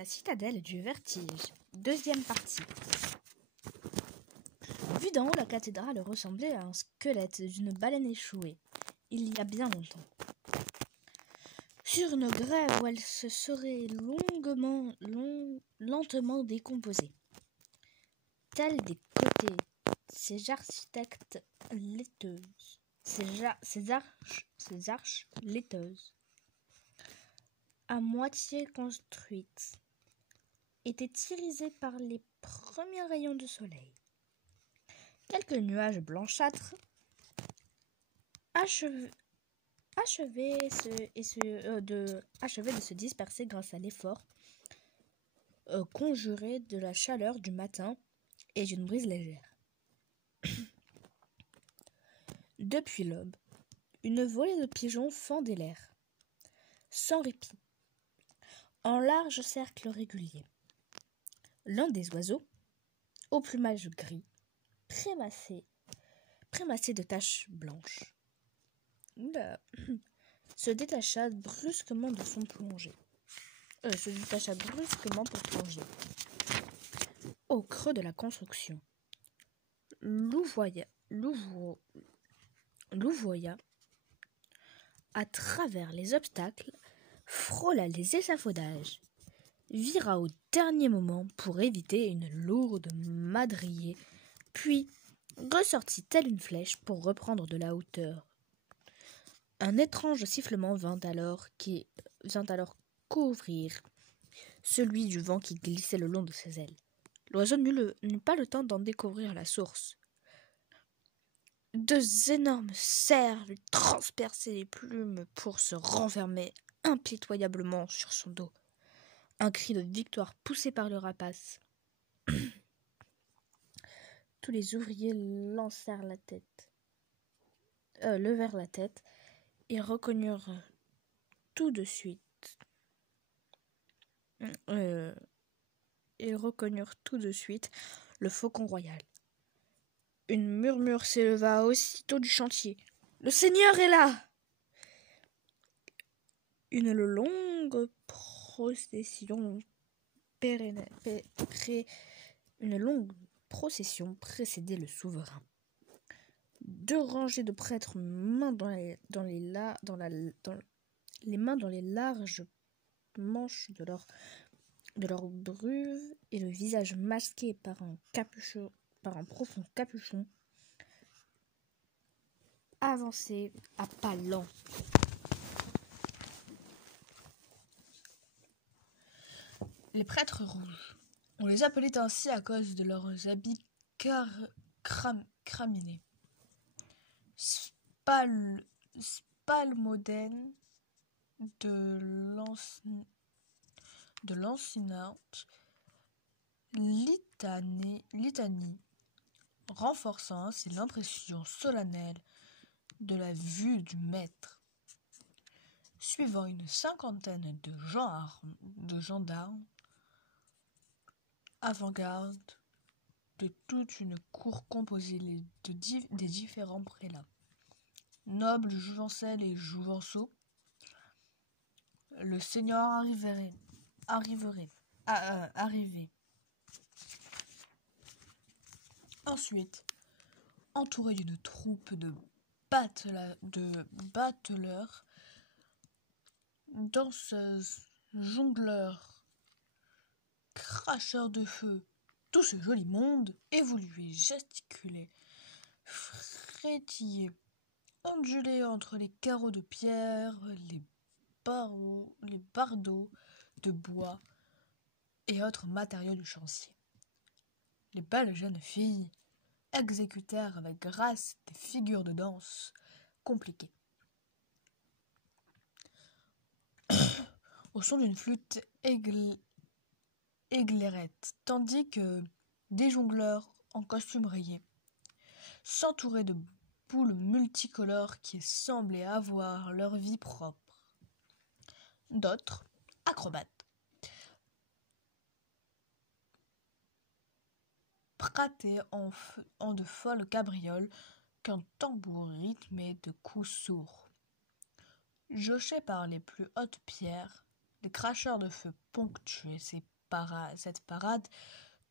La citadelle du vertige, deuxième partie. Vue d'en haut, la cathédrale ressemblait à un squelette d'une baleine échouée, il y a bien longtemps. Sur une grève où elle se serait lentement décomposée. Tels des côtés, ces architectes laiteuses, ces arches laiteuses, à moitié construites, étaient irisées par les premiers rayons de soleil. Quelques nuages blanchâtres achevaient de se disperser grâce à l'effort conjuré de la chaleur du matin et d'une brise légère. Depuis l'aube, une volée de pigeons fendait l'air, sans répit, en larges cercles réguliers. L'un des oiseaux, au plumage gris, prémassé de taches blanches, se détacha brusquement pour plonger. Au creux de la construction, louvoya à travers les obstacles, frôla les échafaudages, vira au dernier moment pour éviter une lourde madrier, puis ressortit telle une flèche pour reprendre de la hauteur. Un étrange sifflement vint alors couvrir celui du vent qui glissait le long de ses ailes. L'oiseau n'eut pas le temps d'en découvrir la source. Deux énormes cerfs lui transperçaient les plumes pour se renfermer impitoyablement sur son dos. Un cri de victoire poussé par le rapace. Tous les ouvriers levèrent la tête et reconnurent tout de suite le faucon royal. Une murmure s'éleva aussitôt du chantier. « Le Seigneur est là !» Une longue procession précédait le souverain. Deux rangées de prêtres, les mains dans les larges manches de leur bruve et le visage masqué par un profond capuchon, avançaient à pas lents. Les prêtres rouges, on les appelait ainsi à cause de leurs habits craminés, spalmodènes de lancinantes litanies, renforçant ainsi l'impression solennelle de la vue du maître. Suivant une cinquantaine de gendarmes, avant-garde de toute une cour composée des différents prélats, nobles, jouvencels et jouvenceaux, le seigneur arrivait. Ensuite, entouré d'une troupe de bateleurs, danseuses, jongleurs, cracheurs de feu, tout ce joli monde évoluait, gesticulait, frétillait, ondulait entre les carreaux de pierre, les bardeaux de bois et autres matériaux du chantier. Les belles jeunes filles exécutèrent avec grâce des figures de danse compliquées. Au son d'une flûte aiglerette, tandis que des jongleurs en costume rayé s'entouraient de boules multicolores qui semblaient avoir leur vie propre. D'autres, acrobates, prataient en de folles cabrioles qu'un tambour rythmait de coups sourds. Jauchés par les plus hautes pierres, Des cracheurs de feu ponctuaient cette parade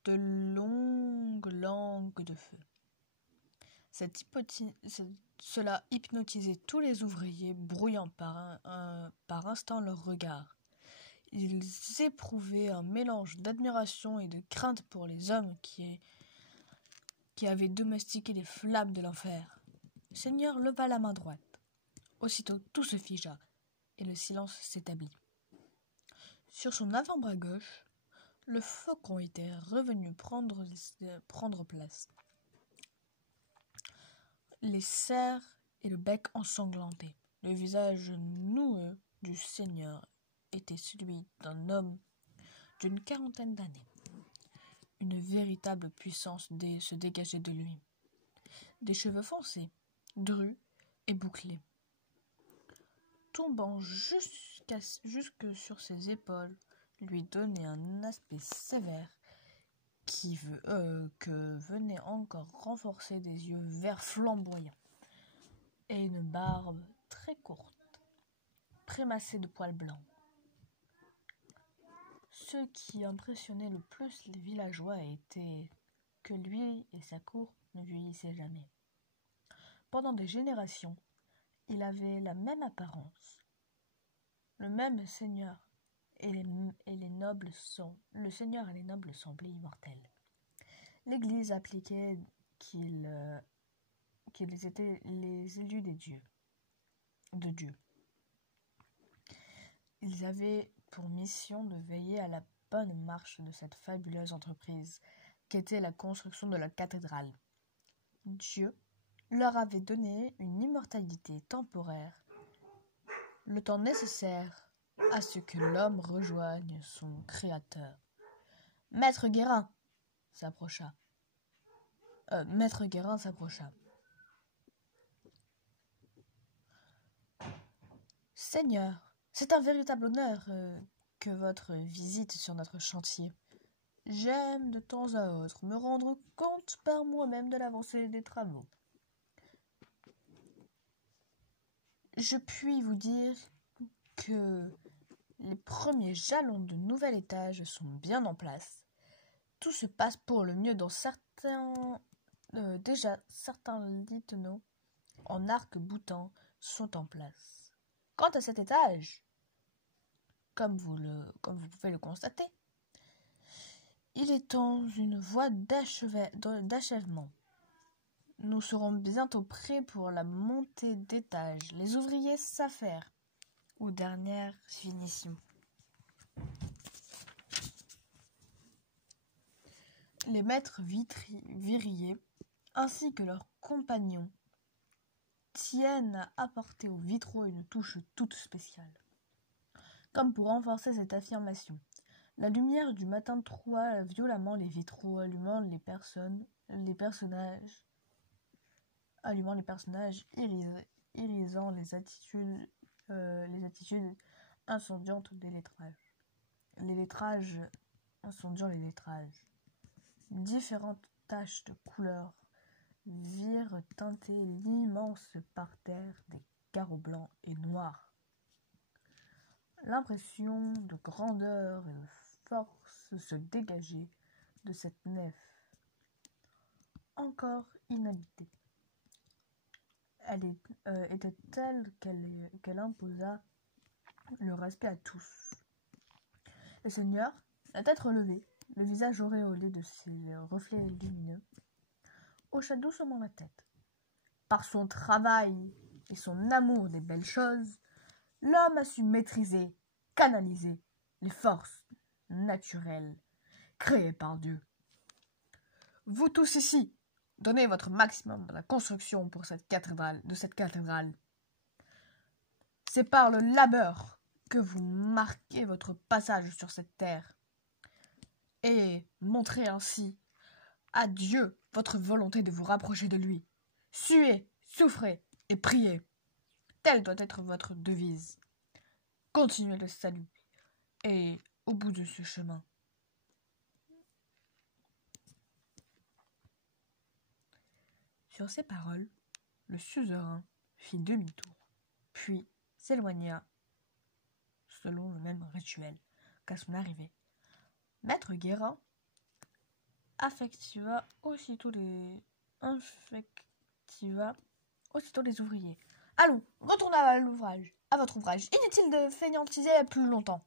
de longues langues de feu. Cela hypnotisait tous les ouvriers, brouillant par instant leur regard. Ils éprouvaient un mélange d'admiration et de crainte pour les hommes qui avaient domestiqué les flammes de l'enfer. Le Seigneur leva la main droite. Aussitôt tout se figea, et le silence s'établit. Sur son avant-bras gauche, le faucon était revenu prendre place. Les serres et le bec ensanglantés. Le visage noueux du Seigneur était celui d'un homme d'une quarantaine d'années. Une véritable puissance se dégageait de lui. Des cheveux foncés, drus et bouclés, tombant jusque sur ses épaules, lui donnaient un aspect sévère que venaient encore renforcer des yeux verts flamboyants et une barbe très courte, prémassée de poils blancs. Ce qui impressionnait le plus les villageois était que lui et sa cour ne vieillissaient jamais. Pendant des générations, il avait la même apparence, le même seigneur, le seigneur et les nobles semblaient immortels. L'Église appliquait qu'ils étaient les élus de Dieu. Ils avaient pour mission de veiller à la bonne marche de cette fabuleuse entreprise qu'était la construction de la cathédrale. Dieu leur avait donné une immortalité temporaire, le temps nécessaire à ce que l'homme rejoigne son Créateur. Maître Guérin s'approcha. Seigneur, c'est un véritable honneur que votre visite sur notre chantier. J'aime de temps à autre me rendre compte par moi-même de l'avancée des travaux. Je puis vous dire que les premiers jalons de nouvel étage sont bien en place. Tout se passe pour le mieux dans certains liteneaux en arc-boutant sont en place. Quant à cet étage, comme vous pouvez le constater, il est dans une voie d'achèvement. Nous serons bientôt prêts pour la montée d'étage. Les ouvriers s'affairent aux dernières finitions. Les maîtres viriers, ainsi que leurs compagnons, tiennent à apporter aux vitraux une touche toute spéciale. Comme pour renforcer cette affirmation, la lumière du matin troua violemment les vitraux, allumant les personnages, irisant les attitudes incendiantes des lettrages. Les lettrages incendiant les lettrages. Différentes taches de couleurs virent teinter l'immense parterre des carreaux blancs et noirs. L'impression de grandeur et de force se dégageait de cette nef, encore inhabitée. Elle était telle qu'elle imposa le respect à tous. Le Seigneur, la tête relevée, le visage auréolé de ses reflets lumineux, hocha doucement la tête. Par son travail et son amour des belles choses, l'homme a su maîtriser, canaliser les forces naturelles créées par Dieu. Vous tous ici, donnez votre maximum dans la construction de cette cathédrale. C'est par le labeur que vous marquez votre passage sur cette terre et montrez ainsi à Dieu votre volonté de vous rapprocher de lui. Suez, souffrez et priez. Telle doit être votre devise. Continuez le salut. Et au bout de ce chemin, sur ces paroles, le suzerain fit demi-tour, puis s'éloigna selon le même rituel qu'à son arrivée. Maître Guérin affectiva aussitôt les ouvriers. Allons, retournez à votre ouvrage. Inutile de fainéantiser plus longtemps.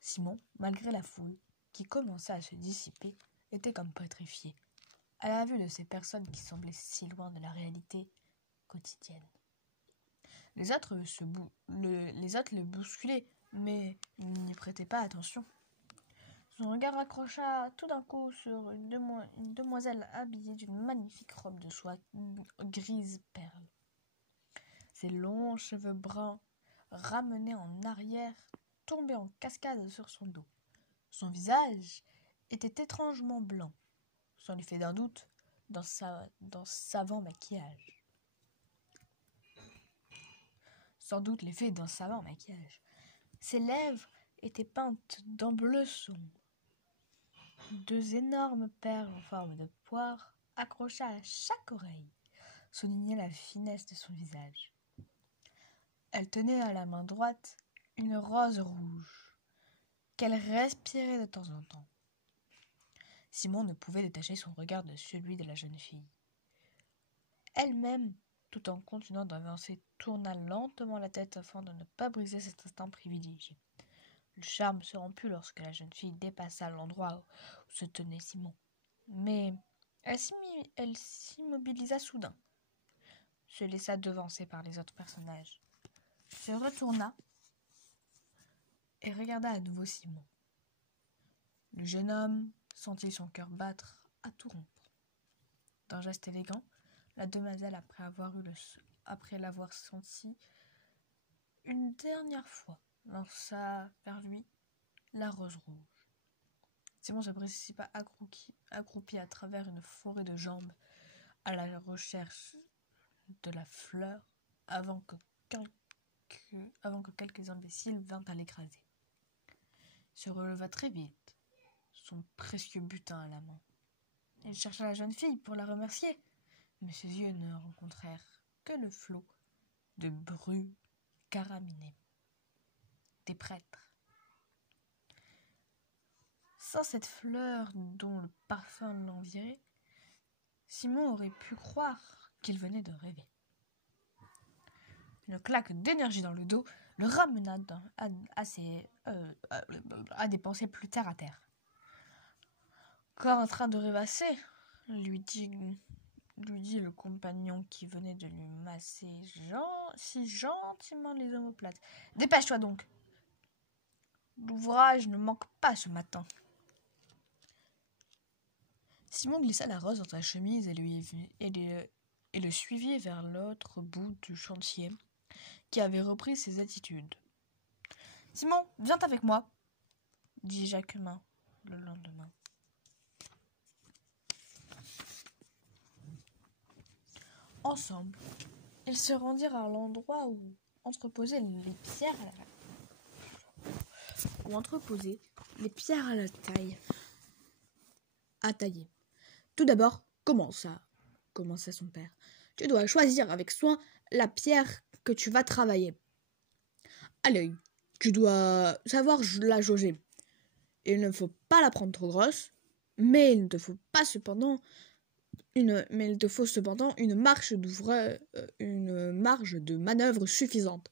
Simon, malgré la foule qui commençait à se dissiper, était comme pétrifié à la vue de ces personnes qui semblaient si loin de la réalité quotidienne. Les autres le bousculaient, mais il n'y prêtait pas attention. Son regard accrocha tout d'un coup sur une demoiselle habillée d'une magnifique robe de soie grise perle. Ses longs cheveux bruns, ramenés en arrière, tombaient en cascade sur son dos. Son visage était étrangement blanc, sans l'effet d'un doute, dans savant maquillage. Sans doute l'effet d'un savant maquillage. Ses lèvres étaient peintes d'un bleu sombre. Deux énormes perles en forme de poire, accrochées à chaque oreille, soulignaient la finesse de son visage. Elle tenait à la main droite une rose rouge, qu'elle respirait de temps en temps. Simon ne pouvait détacher son regard de celui de la jeune fille. Elle-même, tout en continuant d'avancer, tourna lentement la tête afin de ne pas briser cet instant privilégié. Le charme se romput lorsque la jeune fille dépassa l'endroit où se tenait Simon. Mais elle s'immobilisa soudain, se laissa devancer par les autres personnages, se retourna et regarda à nouveau Simon. Le jeune homme sentit son cœur battre à tout rompre. D'un geste élégant, la demoiselle, après l'avoir senti une dernière fois, lança vers lui la rose rouge. Simon se précipita accroupi à travers une forêt de jambes à la recherche de la fleur avant que quelques imbéciles vinrent à l'écraser. Il se releva très vite, son précieux butin à la main. Il chercha la jeune fille pour la remercier, mais ses yeux ne rencontrèrent que le flot de brûle caraminée des prêtres. Sans cette fleur dont le parfum l'envirait, Simon aurait pu croire qu'il venait de rêver. Une claque d'énergie dans le dos le ramena à des pensées plus terre à terre. Encore en train de rêvasser, lui dit le compagnon qui venait de lui masser si gentiment les omoplates. Dépêche-toi donc. L'ouvrage ne manque pas ce matin. Simon glissa la rose dans sa chemise et le suivit vers l'autre bout du chantier, qui avait repris ses attitudes. « Simon, viens avec moi, » dit Jacquemin le lendemain. Ensemble, ils se rendirent à l'endroit où entreposer les pierres à tailler. Tout d'abord, commença son père. Tu dois choisir avec soin la pierre que tu vas travailler. À l'œil, tu dois savoir la jauger. Il ne faut pas la prendre trop grosse, mais il te faut cependant une marge de manœuvre suffisante.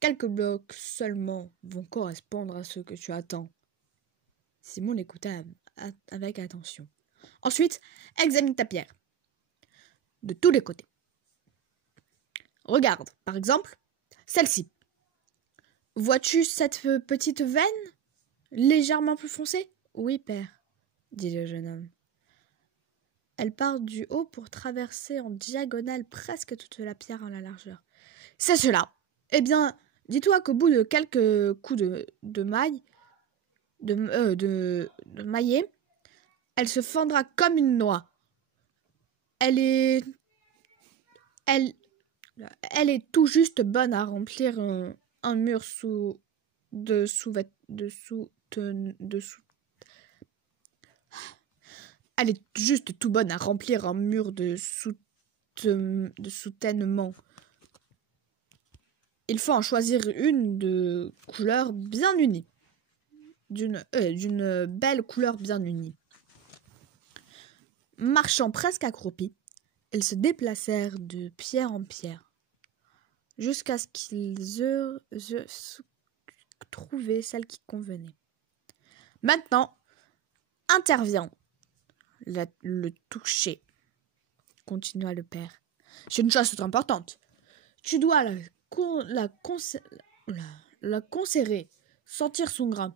Quelques blocs seulement vont correspondre à ce que tu attends. Simon l'écouta avec attention. Ensuite, examine ta pierre de tous les côtés. Regarde, par exemple, celle-ci. Vois-tu cette petite veine légèrement plus foncée ? Oui, père, dit le jeune homme. Elle part du haut pour traverser en diagonale presque toute la pierre en la largeur. C'est cela. Eh bien, dis-toi qu'au bout de quelques coups de maillet, elle se fendra comme une noix. Elle est tout juste bonne à remplir un mur Elle est juste tout bonne à remplir un mur de soutènement. Il faut en choisir une de couleur bien unie. D'une belle couleur bien unie. Marchant presque accroupis, ils se déplacèrent de pierre en pierre, jusqu'à ce qu'ils eussent trouvé celle qui convenait. Maintenant, intervient le toucher, continua le père. C'est une chose toute importante. Tu dois la conserrer, sentir son grain.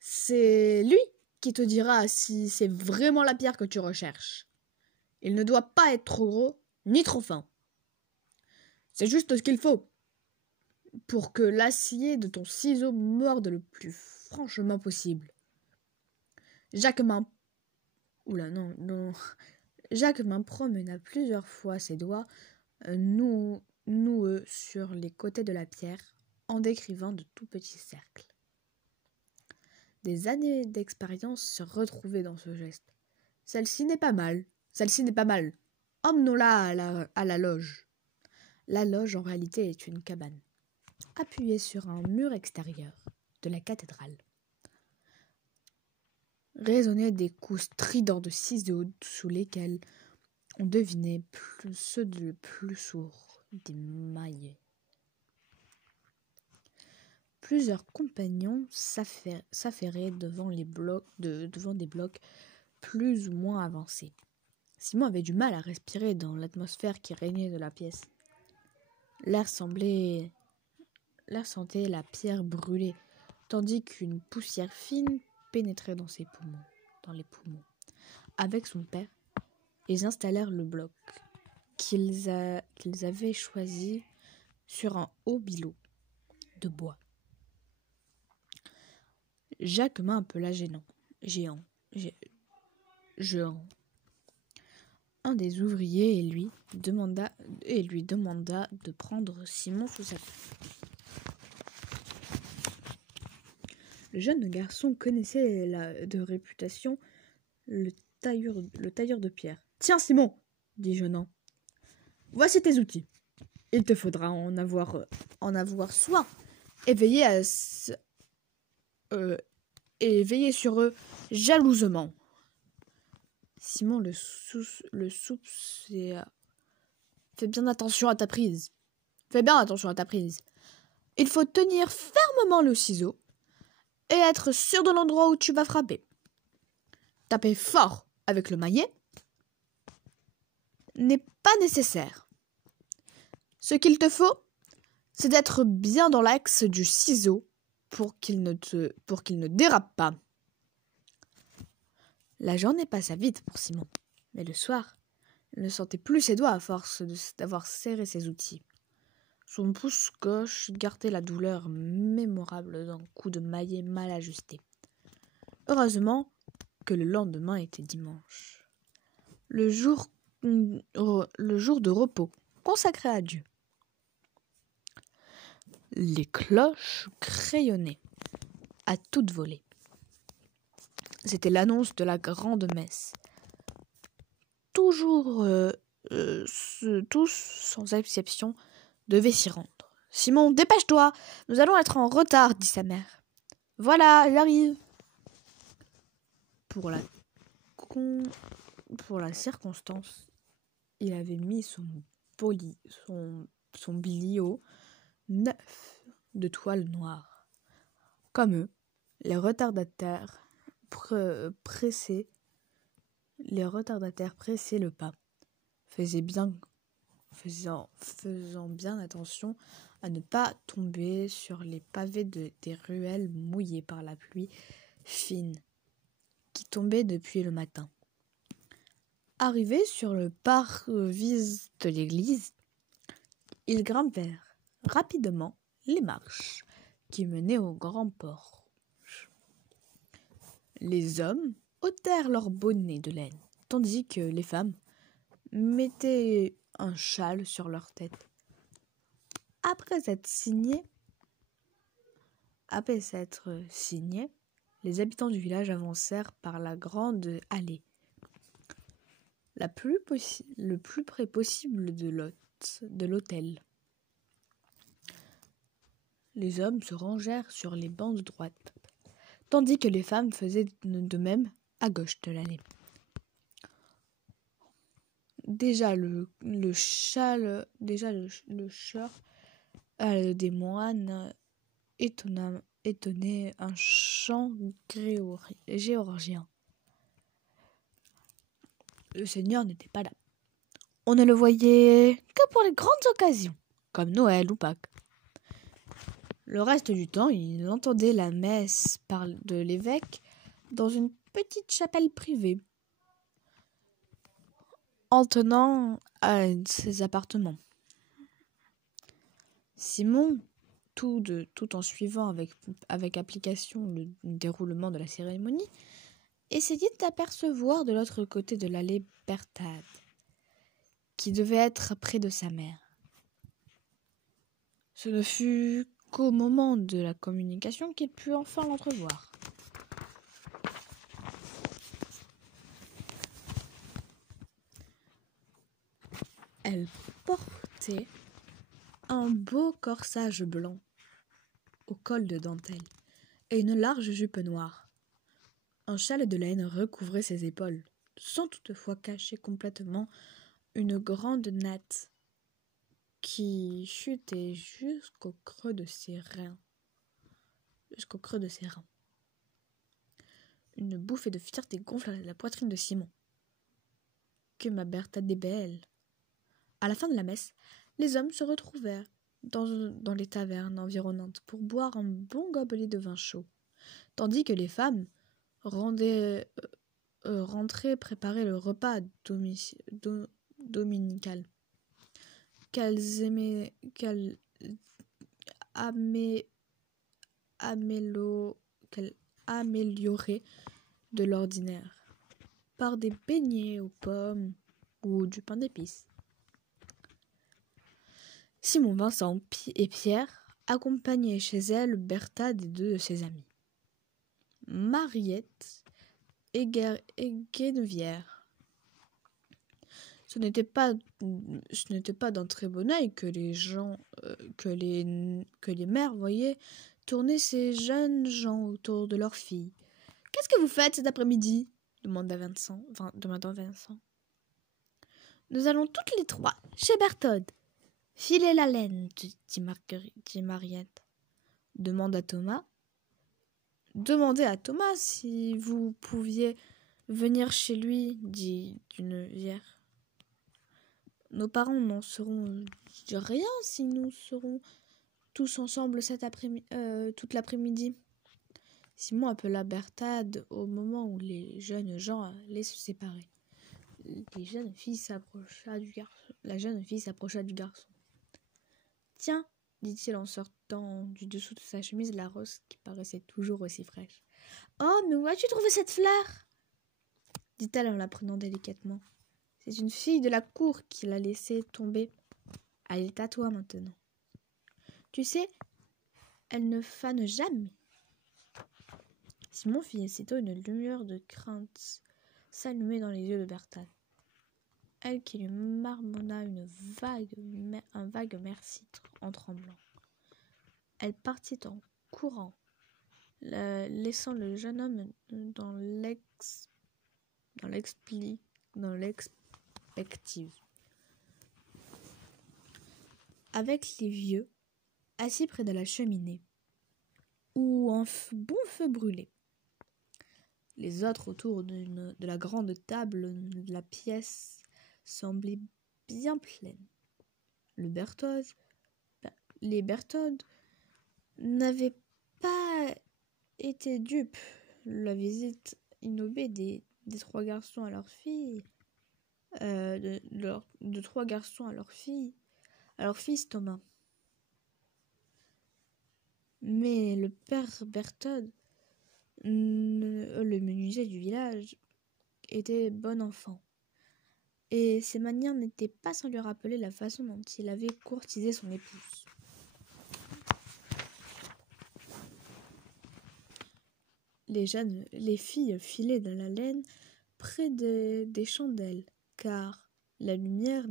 C'est lui qui te dira si c'est vraiment la pierre que tu recherches. Il ne doit pas être trop gros ni trop fin. C'est juste ce qu'il faut pour que l'acier de ton ciseau morde le plus franchement possible. Jacquemin promena plusieurs fois ses doigts noueux sur les côtés de la pierre en décrivant de tout petits cercles. Des années d'expérience se retrouvaient dans ce geste. Celle-ci n'est pas mal. Emmenons-la à la loge. La loge, en réalité, est une cabane, appuyée sur un mur extérieur de la cathédrale. Résonnaient des coups stridents de ciseaux sous lesquels on devinait ceux de plus sourds, des maillets. Plusieurs compagnons s'affairaient devant des blocs plus ou moins avancés. Simon avait du mal à respirer dans l'atmosphère qui régnait de la pièce. L'air sentait la pierre brûlée, tandis qu'une poussière fine pénétrait dans les poumons. Avec son père, ils installèrent le bloc qu'ils avaient choisi sur un haut bilot de bois. Jacquemin appela Géant. Un des ouvriers lui demanda de prendre Simon sous sa main. Le jeune garçon connaissait de réputation le tailleur de pierre. « Tiens, Simon, dit Jeannin, voici tes outils. Il te faudra en avoir soin et veiller sur eux jalousement. » Simon le soupçonna. « Fais bien attention à ta prise. Il faut tenir fermement le ciseau et être sûr de l'endroit où tu vas frapper. Taper fort avec le maillet n'est pas nécessaire. Ce qu'il te faut, c'est d'être bien dans l'axe du ciseau pour qu'il ne dérape pas. » La journée passa vite pour Simon, mais le soir, il ne sentait plus ses doigts à force d'avoir serré ses outils. Son pouce gauche gardait la douleur mémorable d'un coup de maillet mal ajusté. Heureusement que le lendemain était dimanche, le jour de repos consacré à Dieu. Les cloches crayonnaient à toute volée. C'était l'annonce de la grande messe. Tous, sans exception, devaient s'y rendre. « Simon, dépêche-toi, nous allons être en retard, » dit sa mère. « Voilà, j'arrive. » Pour la circonstance, il avait mis son bilio neuf de toile noire. Comme eux, les retardataires pressaient le pas, faisant bien attention à ne pas tomber sur les pavés des ruelles mouillées par la pluie fine qui tombait depuis le matin. Arrivés sur le parvis de l'église, ils grimpèrent rapidement les marches qui menaient au grand porche. Les hommes ôtèrent leurs bonnets de laine, tandis que les femmes mettaient un châle sur leur tête. Après s'être signés, les habitants du village avancèrent par la grande allée, le plus près possible de l'autel. Les hommes se rangèrent sur les bancs de droite, tandis que les femmes faisaient de même à gauche de l'allée. Déjà le chœur des moines étonnait un chant géorgien. Le Seigneur n'était pas là. On ne le voyait que pour les grandes occasions, comme Noël ou Pâques. Le reste du temps, il entendait la messe de l'évêque dans une petite chapelle privée, en tenant à ses appartements. Simon, tout en suivant avec application le déroulement de la cérémonie, essayait d'apercevoir de l'autre côté de l'allée Berthade, qui devait être près de sa mère. Ce ne fut qu'au moment de la communication qu'il put enfin l'entrevoir. Elle portait un beau corsage blanc au col de dentelle et une large jupe noire. Un châle de laine recouvrait ses épaules, sans toutefois cacher complètement une grande natte qui chutait jusqu'au creux de ses reins. Une bouffée de fierté gonfla la poitrine de Simon. Que ma Berthade est belle! À la fin de la messe, les hommes se retrouvèrent dans les tavernes environnantes pour boire un bon gobelet de vin chaud, tandis que les femmes rentraient préparer le repas dominical qu'elles amélioraient de l'ordinaire par des beignets aux pommes ou du pain d'épices. Simon, Vincent et Pierre accompagnaient chez elle Berthade et 2 de ses amies, Mariette et Guénevière. Ce n'était pas d'un très bon œil que les mères voyaient tourner ces jeunes gens autour de leur fille. « Qu'est-ce que vous faites cet après-midi » demanda Vincent. « Nous allons toutes les 3 chez Berthode. Filez la laine, dit Mariette. Demandez à Thomas si vous pouviez venir chez lui, dit Guénevière. Nos parents n'en sauront rien si nous serons tous ensemble toute l'après-midi. Simon appela Berthade au moment où les jeunes gens allaient se séparer. La jeune fille s'approcha du garçon. « Tiens, dit-il en sortant du dessous de sa chemise la rose qui paraissait toujours aussi fraîche. « Oh, mais où as-tu trouvé cette fleur ?» dit-elle en la prenant délicatement. « C'est une fille de la cour qui l'a laissée tomber. Elle est à toi maintenant. Tu sais, elle ne fane jamais. » Simon fit aussitôt une lumière de crainte s'allumer dans les yeux de Berthade. Elle qui lui marmonna un vague merci en tremblant. Elle partit en courant, laissant le jeune homme dans l'expectative. Avec les vieux, assis près de la cheminée, où un bon feu brûlait. Les autres autour de la grande table de la pièce semblaient bien pleines. Les Berthode n'avaient pas été dupes. La visite inopinée des 3 garçons à leur fille, de 3 garçons à leur fils Thomas. Mais le père Berthode, le menuisier du village, était bon enfant, et ses manières n'étaient pas sans lui rappeler la façon dont il avait courtisé son épouse. Les filles filaient dans la laine près des chandelles, car la lumière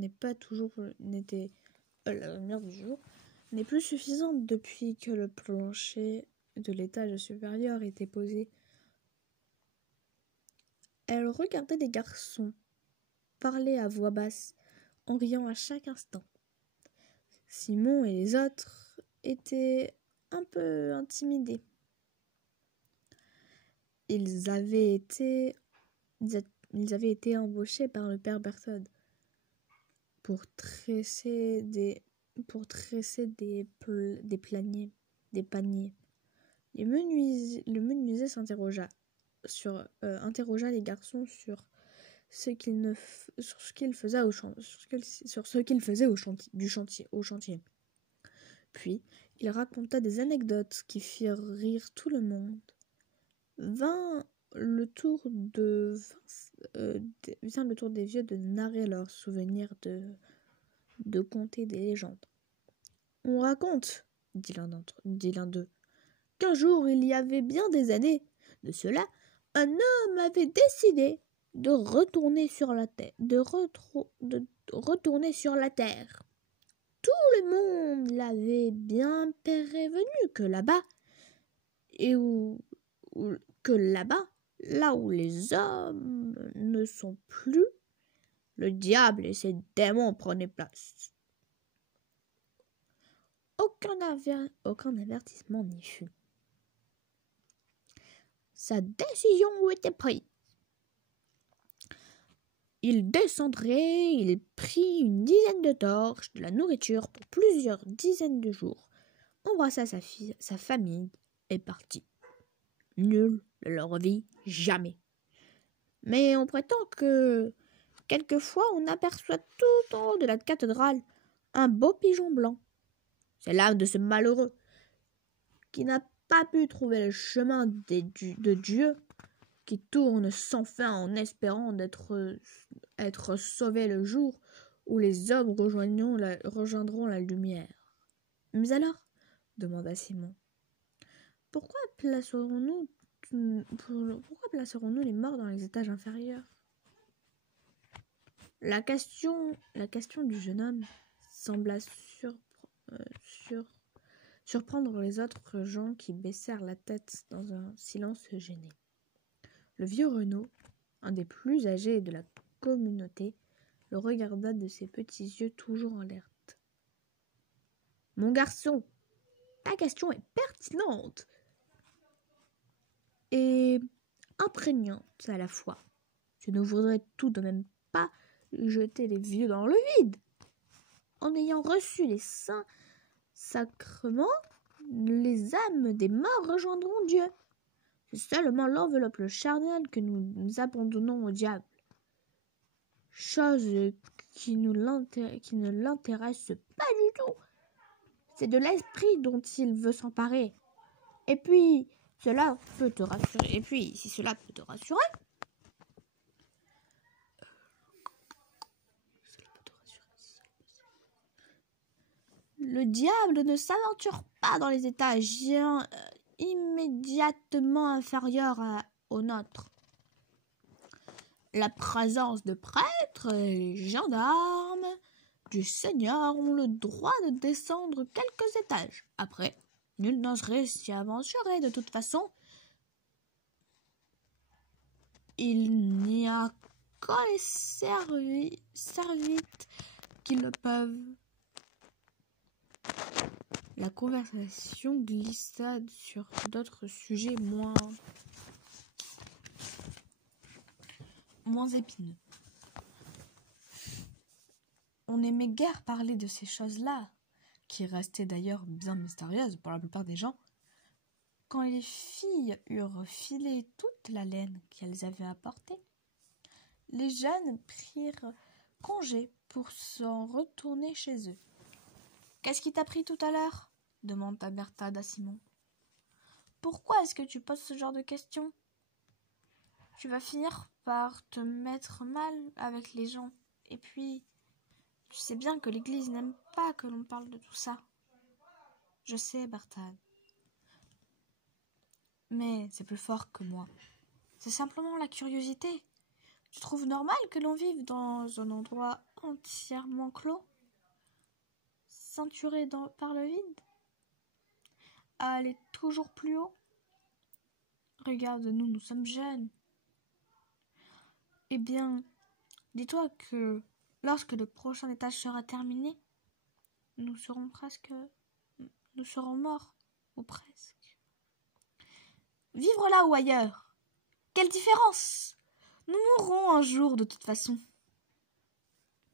la lumière du jour n'est plus suffisante depuis que le plancher de l'étage supérieur était posé. Elle regardait les garçons parler à voix basse, en riant à chaque instant. Simon et les autres étaient un peu intimidés. Ils avaient été embauchés par le père Berthold pour tresser des paniers. Le menuisier interrogea les garçons sur ce qu'ils faisaient au chantier. Puis, il raconta des anecdotes qui firent rire tout le monde. Vint le tour des vieux de narrer leurs souvenirs, de conter des légendes. On raconte, dit l'un d'eux, qu'un jour, il y avait bien des années de cela, un homme avait décidé de retourner sur la terre. Tout le monde l'avait bien prévenu que là-bas, là où les hommes ne sont plus, le diable et ses démons prenaient place. Aucun avertissement n'y fut. Sa décision était prise. Il descendrait, il prit une dizaine de torches, de la nourriture pour plusieurs dizaines de jours, embrassa sa famille et partit. Nul ne le revit jamais. Mais on prétend que quelquefois on aperçoit tout en haut de la cathédrale un beau pigeon blanc. C'est l'âme de ce malheureux qui n'a pas pu trouver le chemin de Dieu, qui tourne sans fin en espérant être sauvé le jour où les hommes rejoindront la lumière. Mais alors, demanda Simon, pourquoi placerons-nous les morts dans les étages inférieurs? La question du jeune homme sembla surprendre les autres gens qui baissèrent la tête dans un silence gêné. Le vieux Renaud, un des plus âgés de la communauté, le regarda de ses petits yeux toujours alertes. « Mon garçon, ta question est pertinente et imprégnante à la fois. Je ne voudrais tout de même pas jeter les vieux dans le vide. En ayant reçu les saints sacrements, les âmes des morts rejoindront Dieu. C'est seulement l'enveloppe charnelle que nous abandonnons au diable. Chose qui ne l'intéresse pas du tout. C'est de l'esprit dont il veut s'emparer. Et puis, si cela peut te rassurer, le diable ne s'aventure pas dans les étages immédiatement inférieurs aux nôtres. La présence de prêtres et gendarmes du Seigneur ont le droit de descendre quelques étages. Après, nul n'oserait s'y aventurer. De toute façon, il n'y a que les servites qui le peuvent. La conversation glissa sur d'autres sujets moins épineux. On n'aimait guère parler de ces choses-là, qui restaient d'ailleurs bien mystérieuses pour la plupart des gens, quand les filles eurent filé toute la laine qu'elles avaient apportée. Les jeunes prirent congé pour s'en retourner chez eux. « Qu'est-ce qui t'a pris tout à l'heure » demanda Berthold à Simon. « Pourquoi est-ce que tu poses ce genre de questions ? Tu vas finir par te mettre mal avec les gens. Et puis, tu sais bien que l'Église n'aime pas que l'on parle de tout ça. » « Je sais, Berthold. Mais c'est plus fort que moi. C'est simplement la curiosité. Tu trouves normal que l'on vive dans un endroit entièrement clos ? ceinturé par le vide, à aller toujours plus haut. Regarde-nous, nous sommes jeunes. Eh bien, dis-toi que lorsque le prochain étage sera terminé, nous serons morts, ou presque. Vivre là ou ailleurs, quelle différence? Nous mourrons un jour de toute façon.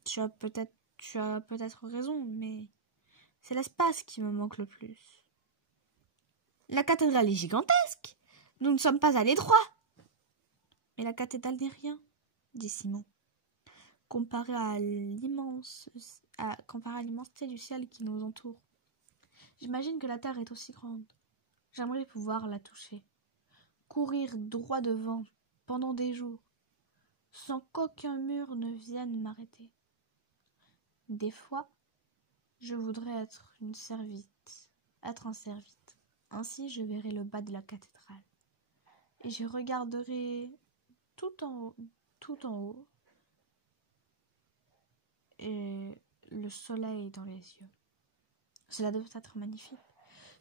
Tu as peut-être raison, mais c'est l'espace qui me manque le plus. La cathédrale est gigantesque. Nous ne sommes pas à l'étroit. Mais la cathédrale n'est rien, dit Simon, comparé à l'immensité du ciel qui nous entoure. J'imagine que la terre est aussi grande. J'aimerais pouvoir la toucher, courir droit devant pendant des jours, sans qu'aucun mur ne vienne m'arrêter. Des fois, je voudrais être un servite. Ainsi, je verrai le bas de la cathédrale, et je regarderai tout en haut, et le soleil dans les yeux. Cela doit être magnifique.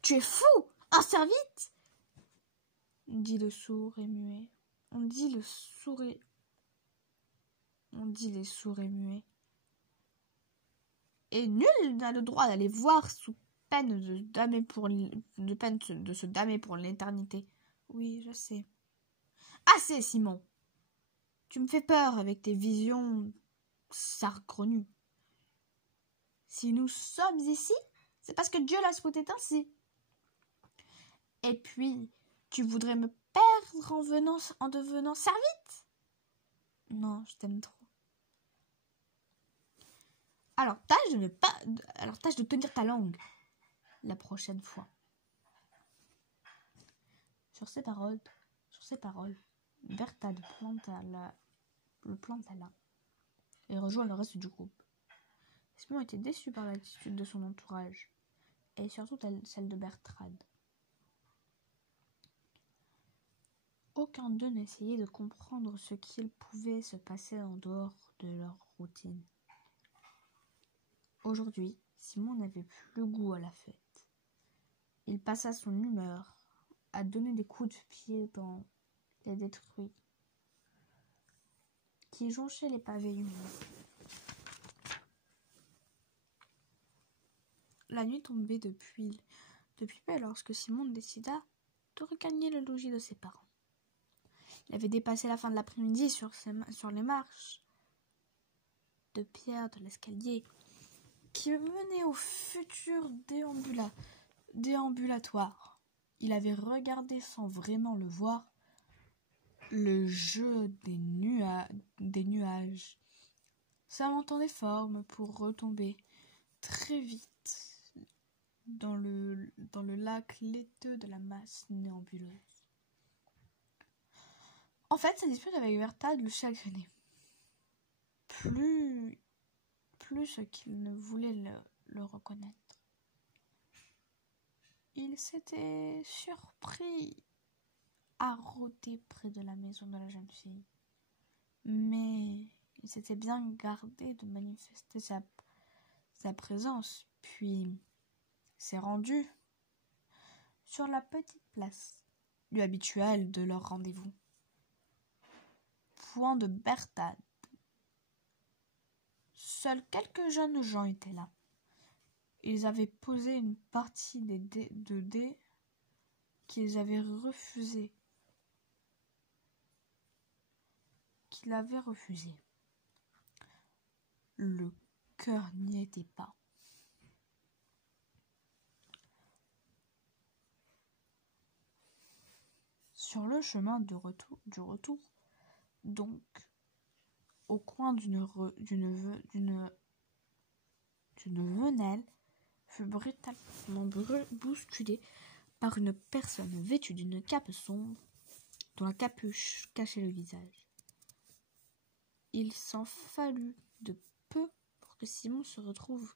Tu es fou, un servite, dit le sourd et muet. On dit les sourds et muets. Et nul n'a le droit d'aller voir sous peine de se damer pour l'éternité. Oui, je sais. Assez, Simon. Tu me fais peur avec tes visions saugrenues. Si nous sommes ici, c'est parce que Dieu l'a souhaité ainsi. Et puis, tu voudrais me perdre en devenant servite? Non, je t'aime trop. Alors tâche de tenir ta langue la prochaine fois. Sur ces paroles, Bertha le planta là et rejoint le reste du groupe. Simon était déçu par l'attitude de son entourage, et surtout celle de Bertrade. Aucun d'eux n'essayait de comprendre ce qu'il pouvait se passer en dehors de leur routine. Aujourd'hui, Simon n'avait plus goût à la fête. Il passa son humeur à donner des coups de pied dans les détruits qui jonchaient les pavés humides. La nuit tombait depuis peu lorsque Simon décida de regagner le logis de ses parents. Il avait dépassé la fin de l'après-midi sur les marches de pierre de l'escalier qui menait au futur déambulatoire. Il avait regardé sans vraiment le voir le jeu des nuages, s'inventant des formes pour retomber très vite dans le lac laiteux de la masse néambuleuse. En fait, sa dispute avec Bertade le chagrinait. Plus qu'il ne voulait le reconnaître. Il s'était surpris à rôder près de la maison de la jeune fille. Mais il s'était bien gardé de manifester sa présence, puis s'est rendu sur la petite place, lieu habituel de leur rendez-vous. Point de Bertade. Seuls quelques jeunes gens étaient là. Ils avaient posé une partie de dés qu'il avait refusé. Le cœur n'y était pas. Sur le chemin du retour, donc, au coin d'une venelle, fut brutalement bousculé par une personne vêtue d'une cape sombre dont la capuche cachait le visage. Il s'en fallut de peu pour que Simon se retrouve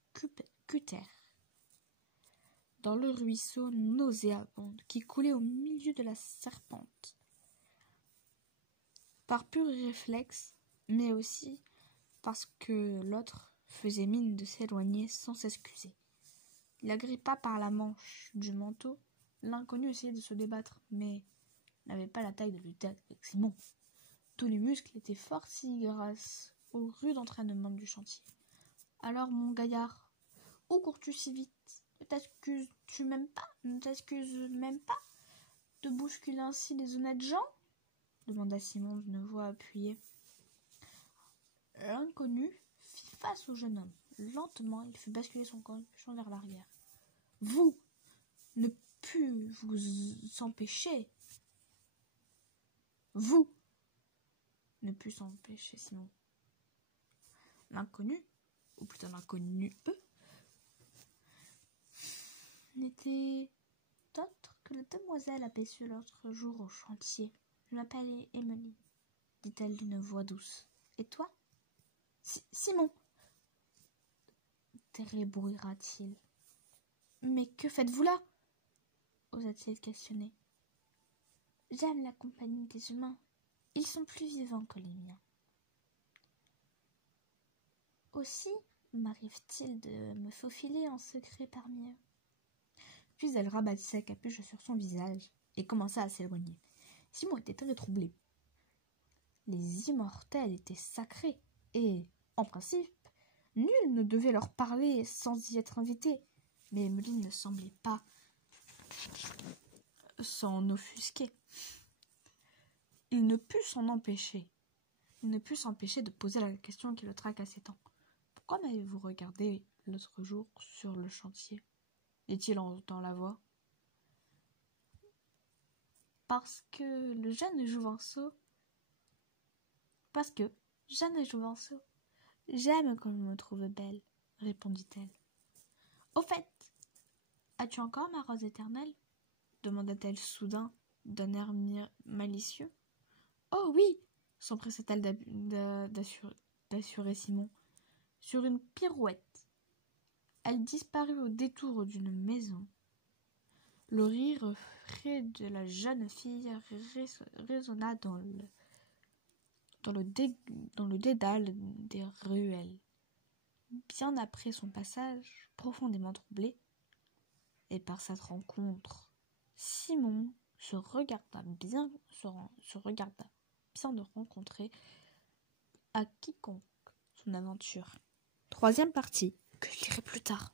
cuter dans le ruisseau nauséabond qui coulait au milieu de la serpente. Par pur réflexe, mais aussi parce que l'autre faisait mine de s'éloigner sans s'excuser. Il agrippa par la manche du manteau. L'inconnu essayait de se débattre, mais n'avait pas la taille de lutter avec Simon. Tous les muscles étaient forcis grâce au rude entraînement du chantier. Alors, mon gaillard, où cours-tu si vite? Ne t'excuses-tu même pas? Ne t'excuses même pas de bousculer ainsi les honnêtes gens? Demanda Simon d'une voix appuyée. L'inconnu fit face au jeune homme. Lentement, il fit basculer son capuchon vers l'arrière. Vous ne pût vous empêcher. Vous ne put s'empêcher, Simon. L'inconnu, ou plutôt l'inconnu, n'était autre que la demoiselle aperçue l'autre jour au chantier. Je m'appelle Emily, dit-elle d'une voix douce. Et toi? Simon, trébucha-t-il. Mais que faites-vous là? Osa-t-il questionner. J'aime la compagnie des humains. Ils sont plus vivants que les miens. Aussi m'arrive-t-il de me faufiler en secret parmi eux. Puis elle rabattit sa capuche sur son visage et commença à s'éloigner. Simon était très troublé. Les immortels étaient sacrés et, en principe, nul ne devait leur parler sans y être invité. Mais Emmeline ne semblait pas s'en offusquer. Il ne put s'en empêcher. Il ne put s'empêcher de poser la question qui le tracassait tant. « Pourquoi m'avez-vous regardé l'autre jour sur le chantier ?» dit-il en entendant la voix. « Parce que Jeanne Jouvenceau, j'aime qu'on me trouve belle, répondit-elle. Au fait, as-tu encore ma rose éternelle? Demanda-t-elle soudain d'un air malicieux. Oh oui, s'empressa-t-elle d'assurer Simon. Sur une pirouette, elle disparut au détour d'une maison. Le rire frais de la jeune fille résonna dans le dédale des ruelles. Bien après son passage, profondément troublé, et par cette rencontre, Simon se regarda bien de rencontrer à quiconque son aventure. Troisième partie, que je lirai plus tard.